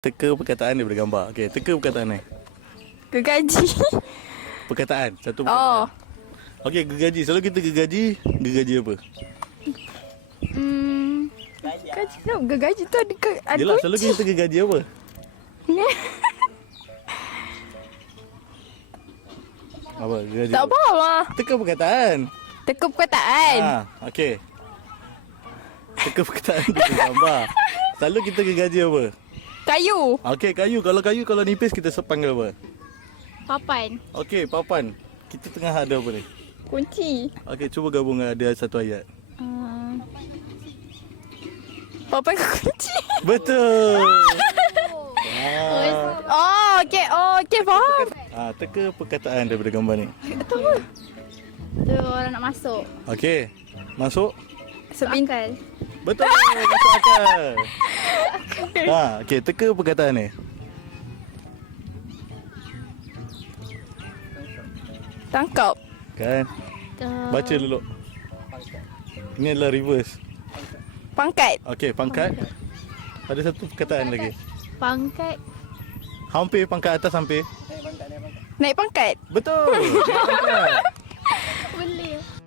Teka perkataan daripada gambar. Okey, teka perkataan ni. Gergaji. Perkataan, satu Oh. perkataan. Okey, gergaji. Selalu kita gergaji, gergaji apa? Hmm. Gergaji tu, gergaji tu ada ke ada Yelah, selalu kita gergaji apa? Apa? Gergaji. tak apa? faham lah. Teka perkataan. Teka perkataan. Ha, okey. Teka perkataan daripada gambar. Selalu kita gergaji apa? Kayu. Okey, kayu. Kalau kayu kalau nipis kita panggil apa? Papan. Okey, papan. Kita tengah ada apa ni? Kunci. Okey, cuba gabung ada satu ayat. Uh, papan ke kunci. Betul. Ah, Oh, okey. Oh, okey faham. ah, teka perkataan daripada gambar ni. Apa. Tu orang nak masuk. Okey. Masuk. Sebintal. Betul. Masuk akal. Ha, okey, teka perkataan ni. Tangkap. Kan? Baca dulu. Ini adalah reverse. Pangkat. Okey, pangkat. Ada satu perkataan lagi. pangkat. Hampir pangkat atas hampir. Naik pangkat. Betul. Pangkat.